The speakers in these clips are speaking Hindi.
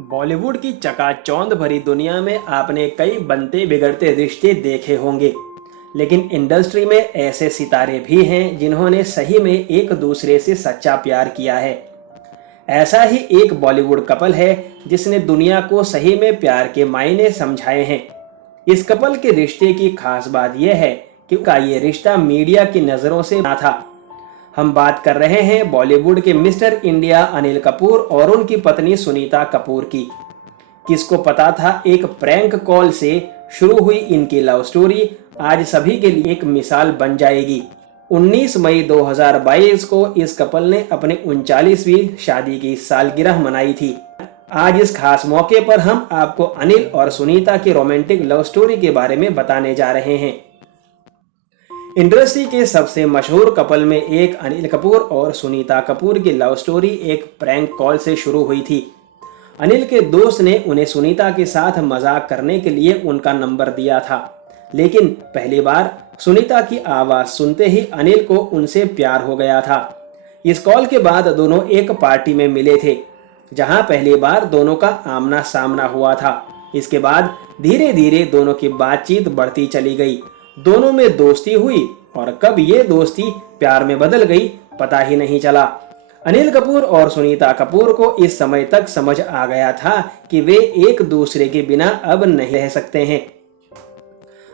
बॉलीवुड की चकाचौंध भरी दुनिया में आपने कई बनते बिगड़ते रिश्ते देखे होंगे, लेकिन इंडस्ट्री में ऐसे सितारे भी हैं जिन्होंने सही में एक दूसरे से सच्चा प्यार किया है। ऐसा ही एक बॉलीवुड कपल है जिसने दुनिया को सही में प्यार के मायने समझाए हैं। इस कपल के रिश्ते की खास बात यह है कि उनका ये रिश्ता मीडिया की नज़रों से ना था। हम बात कर रहे हैं बॉलीवुड के मिस्टर इंडिया अनिल कपूर और उनकी पत्नी सुनीता कपूर की। किसको पता था एक प्रैंक कॉल से शुरू हुई इनकी लव स्टोरी आज सभी के लिए एक मिसाल बन जाएगी। 19 मई 2022 को इस कपल ने अपनी 39वीं शादी की सालगिरह मनाई थी। आज इस खास मौके पर हम आपको अनिल और सुनीता की रोमांटिक लव स्टोरी के बारे में बताने जा रहे हैं। इंडस्ट्री के सबसे मशहूर कपल में एक अनिल कपूर और सुनीता कपूर की लव स्टोरी एक प्रैंक कॉल से शुरू हुई थी। अनिल के दोस्त ने उन्हें सुनीता के साथ मजाक करने के लिए उनका नंबर दिया था, लेकिन पहली बार सुनीता की आवाज़ सुनते ही अनिल को उनसे प्यार हो गया था। इस कॉल के बाद दोनों एक पार्टी में मिले थे, जहां पहली बार दोनों का आमना सामना हुआ था। इसके बाद धीरे धीरे दोनों की बातचीत बढ़ती चली गई। दोनों में दोस्ती हुई और कब ये दोस्ती प्यार में बदल गई पता ही नहीं चला। अनिल कपूर और सुनीता कपूर को इस समय तक समझ आ गया था कि वे एक दूसरे के बिना अब नहीं रह सकते हैं।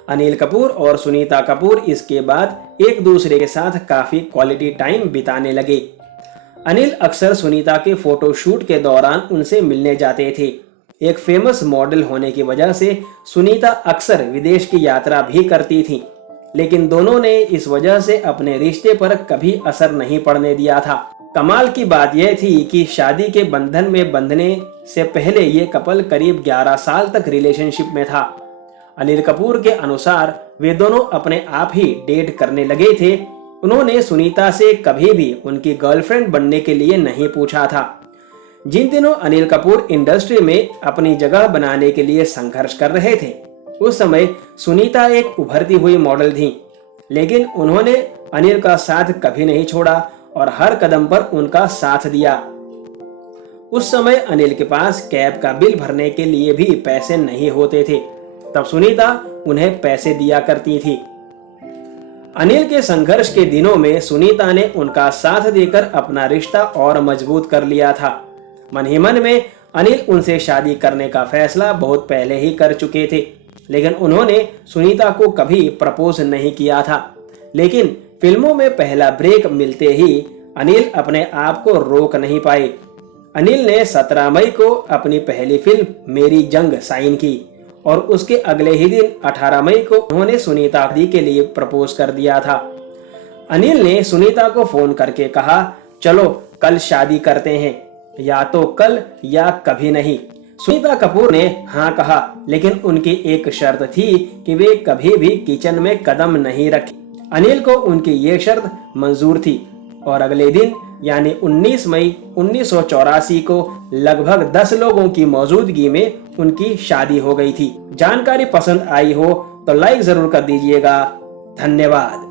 अनिल कपूर और सुनीता कपूर इसके बाद एक दूसरे के साथ काफी क्वालिटी टाइम बिताने लगे। अनिल अक्सर सुनीता के फोटोशूट के दौरान उनसे मिलने जाते थे। एक फेमस मॉडल होने की वजह से सुनीता अक्सर विदेश की यात्रा भी करती थी, लेकिन दोनों ने इस वजह से अपने रिश्ते पर कभी असर नहीं पड़ने दिया था। कमाल की बात यह थी कि शादी के बंधन में बंधने से पहले ये कपल करीब 11 साल तक रिलेशनशिप में था। अनिल कपूर के अनुसार वे दोनों अपने आप ही डेट करने लगे थे। उन्होंने सुनीता से कभी भी उनकी गर्लफ्रेंड बनने के लिए नहीं पूछा था। जिन दिनों अनिल कपूर इंडस्ट्री में अपनी जगह बनाने के लिए संघर्ष कर रहे थे, उस समय सुनीता एक उभरती हुई मॉडल थी, लेकिन उन्होंने अनिल का साथ कभी नहीं छोड़ा और हर कदम पर उनका साथ दिया। उस समय अनिल के पास कैब का बिल भरने के लिए भी पैसे नहीं होते थे, तब सुनीता उन्हें पैसे दिया करती थी। अनिल के संघर्ष के दिनों में सुनीता ने उनका साथ देकर अपना रिश्ता और मजबूत कर लिया था। मन ही मन में अनिल उनसे शादी करने का फैसला बहुत पहले ही कर चुके थे, लेकिन उन्होंने सुनीता को कभी प्रपोज नहीं किया था। लेकिन फिल्मों में पहला ब्रेक मिलते ही अनिल अपने आप को रोक नहीं पाए। अनिल ने 17 मई को अपनी पहली फिल्म मेरी जंग साइन की और उसके अगले ही दिन 18 मई को उन्होंने सुनीता के लिए प्रपोज कर दिया था। अनिल ने सुनीता को फोन करके कहा, चलो कल शादी करते हैं, या तो कल या कभी नहीं। सुनीता कपूर ने हाँ कहा, लेकिन उनकी एक शर्त थी कि वे कभी भी किचन में कदम नहीं रखे। अनिल को उनकी ये शर्त मंजूर थी और अगले दिन यानी 19 मई 1984 को लगभग 10 लोगों की मौजूदगी में उनकी शादी हो गई थी। जानकारी पसंद आई हो तो लाइक जरूर कर दीजिएगा। धन्यवाद।